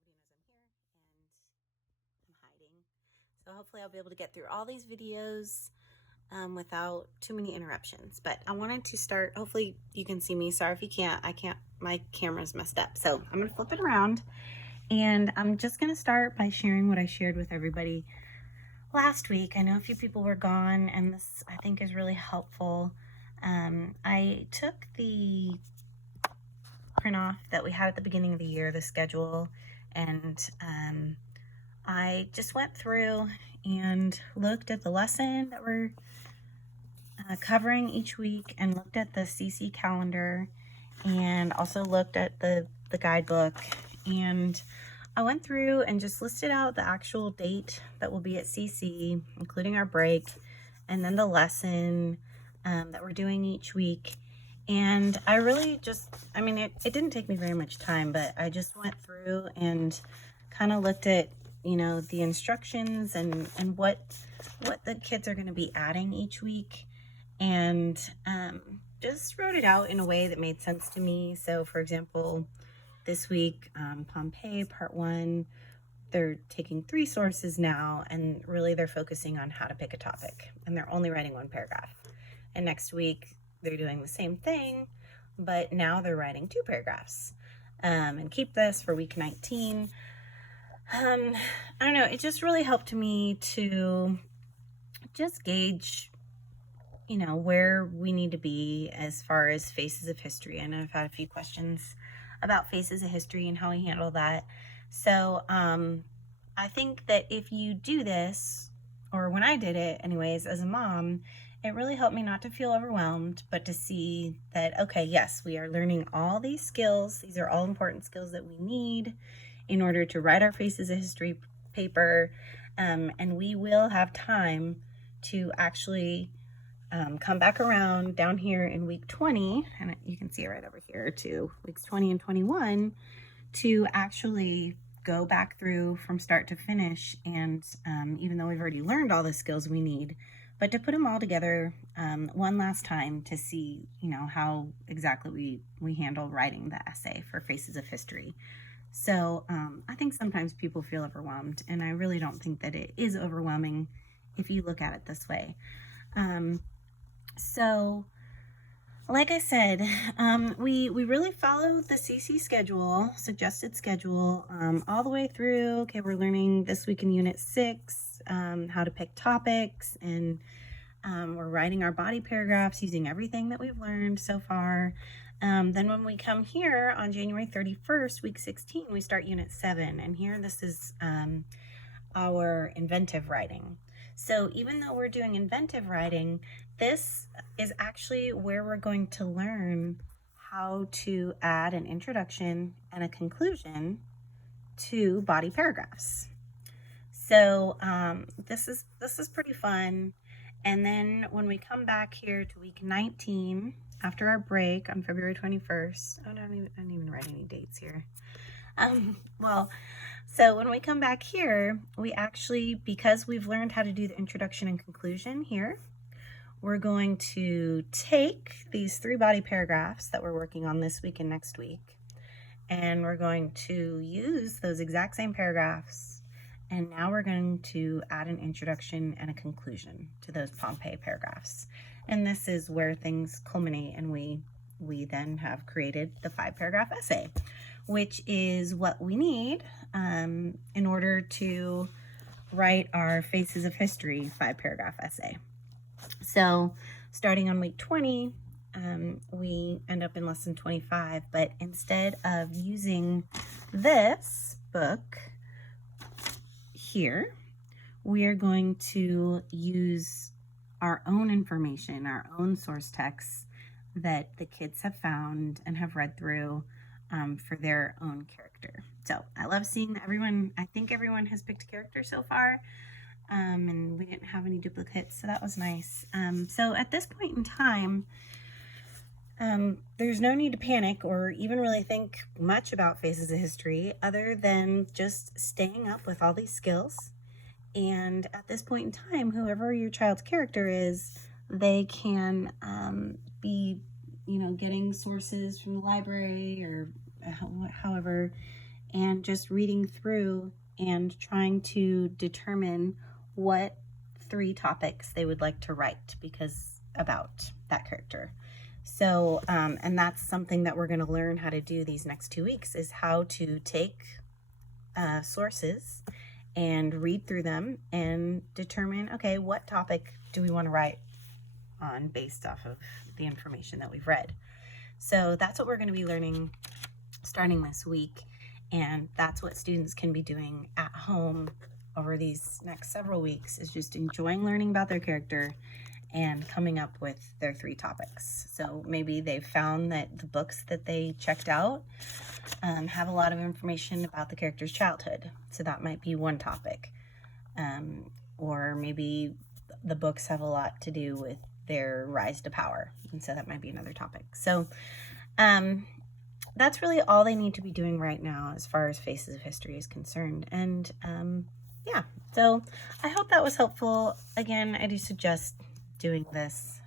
nobody knows I'm here and I'm hiding. So hopefully I'll be able to get through all these videos without too many interruptions. But I wanted to start, hopefully you can see me. Sorry if you can't, my camera's messed up. So I'm gonna flip it around and I'm just gonna start by sharing what I shared with everybody last week. I know a few people were gone and this I think is really helpful. I took the print off that we had at the beginning of the year, the schedule, and I just went through and looked at the lesson that we're covering each week and looked at the CC calendar and also looked at the guidebook, and I went through and just listed out the actual date that will be at CC, including our break, and then the lesson that we're doing each week. And I really just, I mean, it didn't take me very much time, but I just went through and kind of looked at, you know, the instructions and what the kids are going to be adding each week, and just wrote it out in a way that made sense to me. So for example, this week, Pompeii part 1, they're taking 3 sources now, and really they're focusing on how to pick a topic, and they're only writing 1 paragraph. And next week they're doing the same thing, but now they're writing 2 paragraphs. And keep this for week 19. I don't know, it just really helped me to just gauge, you know, where we need to be as far as Faces of History. I know I've had a few questions about Faces of History and how we handle that. So I think that if you do this, or when I did it anyways as a mom, it really helped me not to feel overwhelmed, but to see that, okay, yes, we are learning all these skills. These are all important skills that we need in order to write our Faces of History paper, and we will have time to actually come back around down here in week 20, and you can see it right over here too, weeks 20 and 21, to actually go back through from start to finish. And even though we've already learned all the skills we need, but to put them all together one last time to see, you know, how exactly we handle writing the essay for Faces of History. So I think sometimes people feel overwhelmed, and I really don't think that it is overwhelming if you look at it this way. So like I said, we really follow the CC schedule, suggested schedule, all the way through. Okay, we're learning this week in Unit 6, how to pick topics, and we're writing our body paragraphs using everything that we've learned so far. Then when we come here on January 31st, week 16, we start Unit 7, and here this is our inventive writing. So even though we're doing inventive writing, this is actually where we're going to learn how to add an introduction and a conclusion to body paragraphs. So this is pretty fun. And then when we come back here to week 19, after our break on February 21st, I didn't even write any dates here. So when we come back here, we actually, because we've learned how to do the introduction and conclusion here, we're going to take these 3 body paragraphs that we're working on this week and next week, and we're going to use those exact same paragraphs, and now we're going to add an introduction and a conclusion to those Pompeii paragraphs. And this is where things culminate, and we then have created the 5-paragraph essay, which is what we need in order to write our Faces of History 5-paragraph essay. So starting on week 20, we end up in lesson 25, but instead of using this book here, we are going to use our own information, our own source texts that the kids have found and have read through for their own character. So I love seeing that I think everyone has picked a character so far, and we didn't have any duplicates, so that was nice. So at this point in time, there's no need to panic or even really think much about Faces of History other than just staying up with all these skills. And at this point in time, whoever your child's character is, they can be, you know, getting sources from the library or however, and just reading through and trying to determine what 3 topics they would like to write about that character. So, and that's something that we're going to learn how to do these next 2 weeks, is how to take sources and read through them and determine, okay, what topic do we want to write on based off of the information that we've read. So that's what we're going to be learning starting this week, and that's what students can be doing at home over these next several weeks, is just enjoying learning about their character and coming up with their 3 topics. So maybe they've found that the books that they checked out have a lot of information about the character's childhood. So that might be one topic. Or maybe the books have a lot to do with their rise to power. And so that might be another topic. So that's really all they need to be doing right now as far as Faces of History is concerned. And yeah, so I hope that was helpful. Again, I do suggest doing this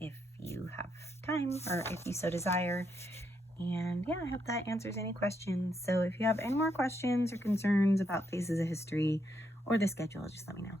if you have time or if you so desire. And yeah, I hope that answers any questions. So if you have any more questions or concerns about Faces of History or the schedule, just let me know.